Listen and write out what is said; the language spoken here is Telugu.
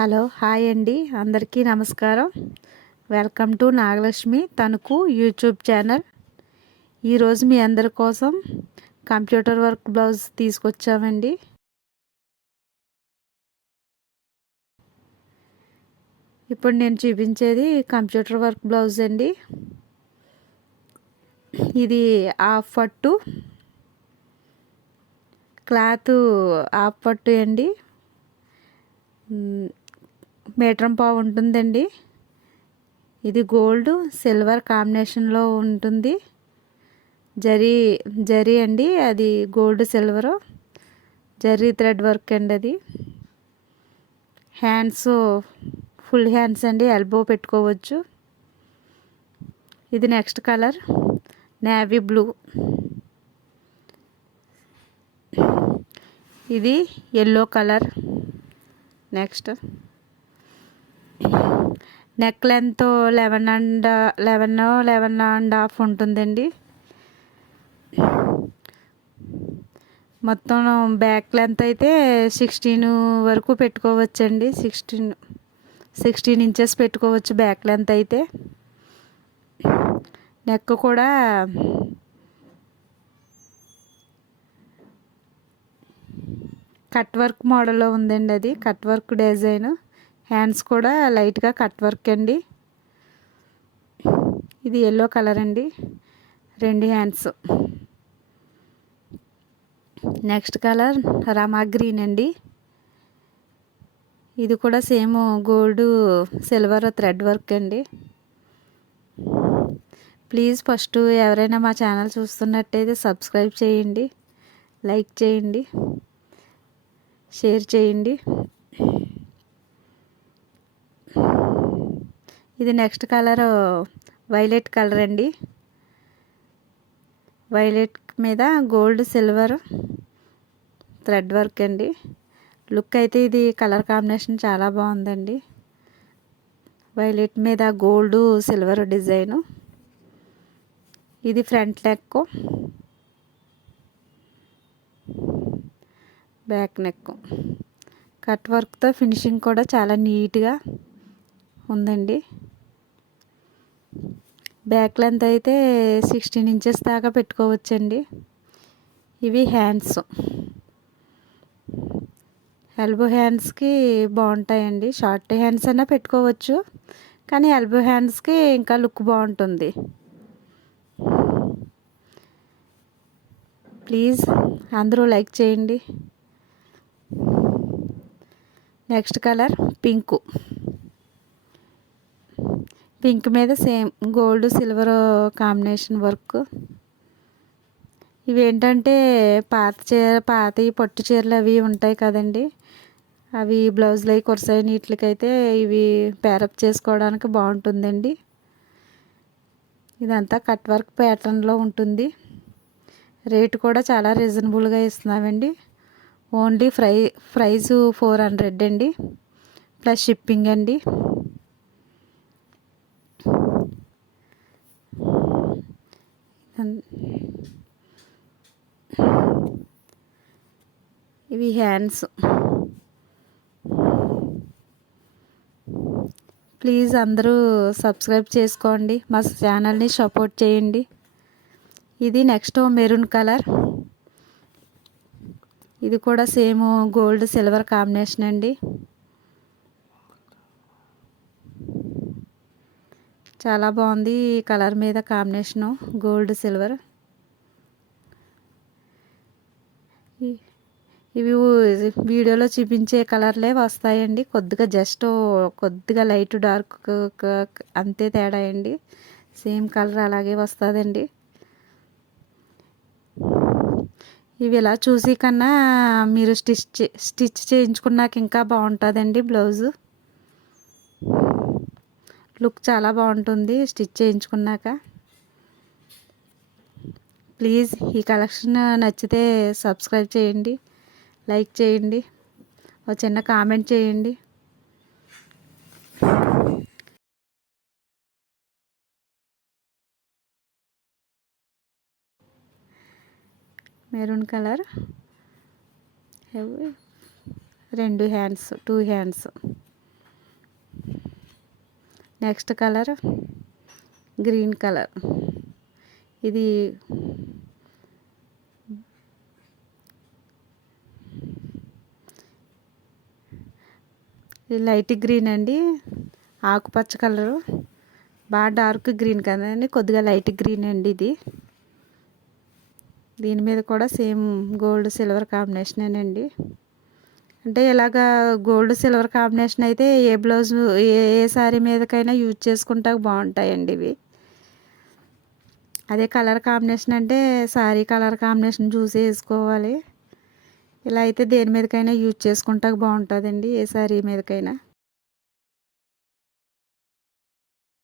హలో హాయ్ అండి, అందరికీ నమస్కారం. Welcome to Nagalakshmi Tanuku YouTube channel. ఈరోజు మీ అందరి కోసం కంప్యూటర్ వర్క్ బ్లౌజ్ తీసుకొచ్చామండి. ఇప్పుడు నేను చూపించేది కంప్యూటర్ వర్క్ బ్లౌజ్ అండి. ఇది హాఫ్ పట్టు క్లాత్, హాఫ్ పట్టు అండి. మీటర్ పావు ఉంటుందండి. ఇది గోల్డ్ సిల్వర్ కాంబినేషన్లో ఉంటుంది. జరీ జరీ అండి, అది gold silver zari thread work అండి. అది హ్యాండ్స్ ఫుల్ హ్యాండ్స్ అండి, ఎల్బో పెట్టుకోవచ్చు. ఇది నెక్స్ట్ కలర్ నేవీ బ్లూ. ఇది yellow colour. Next neck length 11.5 ఉంటుందండి. మొత్తం బ్యాక్ లెంత్ అయితే 16 వరకు పెట్టుకోవచ్చండి. 16 ఇంచెస్ పెట్టుకోవచ్చు బ్యాక్ లెంత్ అయితే. నెక్ కూడా కట్ వర్క్ మోడల్లో ఉందండి. అది కట్ వర్క్ డిజైన్. హ్యాండ్స్ కూడా లైట్గా కట్ వర్క్ అండి. ఇది ఎల్లో కలర్ అండి, 2 హ్యాండ్స్. నెక్స్ట్ కలర్ రమా గ్రీన్ అండి. ఇది కూడా same gold silver thread work అండి. ప్లీజ్ ఫస్ట్ ఎవరైనా మా ఛానల్ చూస్తున్నట్టయితే సబ్స్క్రైబ్ చేయండి, లైక్ చేయండి, షేర్ చేయండి. ఇది నెక్స్ట్ కలర్ వైలెట్ కలర్ అండి. వైలెట్ మీద గోల్డ్ సిల్వర్ థ్రెడ్ వర్క్ అండి. లుక్ అయితే ఇది కలర్ కాంబినేషన్ చాలా బాగుందండి. వైలెట్ మీద గోల్డ్ సిల్వర్ డిజైను. ఇది front neck, back neck. Cut వర్క్తో ఫినిషింగ్ కూడా చాలా నీట్గా ఉందండి. బ్యాక్ లెంత్ అయితే 16 ఇంచెస్ దాకా పెట్టుకోవచ్చండి. ఇవి హ్యాండ్స్, ఎల్బో హ్యాండ్స్కి బాగుంటాయండి. షార్ట్ హ్యాండ్స్ అయినా పెట్టుకోవచ్చు, కానీ ఎల్బో హ్యాండ్స్కి ఇంకా లుక్ బాగుంటుంది. ప్లీజ్ అందరూ లైక్ చేయండి. Next colour pink. పింక్ మీద same gold silver combination work. ఇవి ఏంటంటే పాత పట్టు చీరలు అవి ఉంటాయి కదండి, అవి బ్లౌజ్లు అవి కుర్సాయి నీట్లకైతే ఇవి పేరప్ చేసుకోవడానికి బాగుంటుందండి. ఇదంతా కట్ వర్క్ ప్యాటర్న్లో ఉంటుంది. రేటు కూడా చాలా రీజనబుల్గా ఇస్తున్నామండి. ఓన్లీ ప్రైస్ 400 అండి, ప్లస్ షిప్పింగ్ అండి. ఇవి హ్యాండ్స్. ప్లీజ్ అందరూ సబ్స్క్రైబ్ చేసుకోండి, మా ఛానల్ని సపోర్ట్ చేయండి. ఇది నెక్స్ట్ మెరూన్ కలర్. ఇది కూడా సేమ్ గోల్డ్ సిల్వర్ కాంబినేషన్ అండి. చాలా బాగుంది ఈ కలర్ మీద కాంబినేషను, గోల్డ్ సిల్వర్. ఇవి వీడియోలో చూపించే కలర్లే వస్తాయండి. కొద్దిగా లైట్ డార్క్ అంతే తేడా అండి. సేమ్ కలర్ అలాగే వస్తుందండి. ఇవి ఇలా చూసి కన్నా మీరు స్టిచ్ చేయించుకున్నాక ఇంకా బాగుంటుందండి. బ్లౌజు లుక్ చాలా బాగుంటుంది స్టిచ్ చేయించుకున్నాక. ప్లీజ్ ఈ కలెక్షన్ నచ్చితే సబ్స్క్రైబ్ చేయండి, లైక్ చేయండి, ఒక చిన్న కామెంట్ చేయండి. Maroon colour, 2 hands. Next colour green colour. ఇది లైట్ గ్రీన్ అండి, ఆకుపచ్చ కలరు, బాగా డార్క్ గ్రీన్ కదండి, కొద్దిగా లైట్ గ్రీన్ అండి ఇది. దీని మీద కూడా సేమ్ గోల్డ్ సిల్వర్ కాంబినేషనేనండి. అంటే ఇలాగా గోల్డ్ సిల్వర్ కాంబినేషన్ అయితే ఏ బ్లౌజ్ ఏ శారీ మీదకైనా యూజ్ చేసుకుంటా బాగుంటాయండి ఇవి. అదే కలర్ కాంబినేషన్ అంటే శారీ కలర్ కాంబినేషన్ చూసి వేసుకోవాలి. ఇలా అయితే దేని మీదకైనా యూజ్ చేసుకుంటా బాగుంటుందండి, ఏ శారీ మీదకైనా.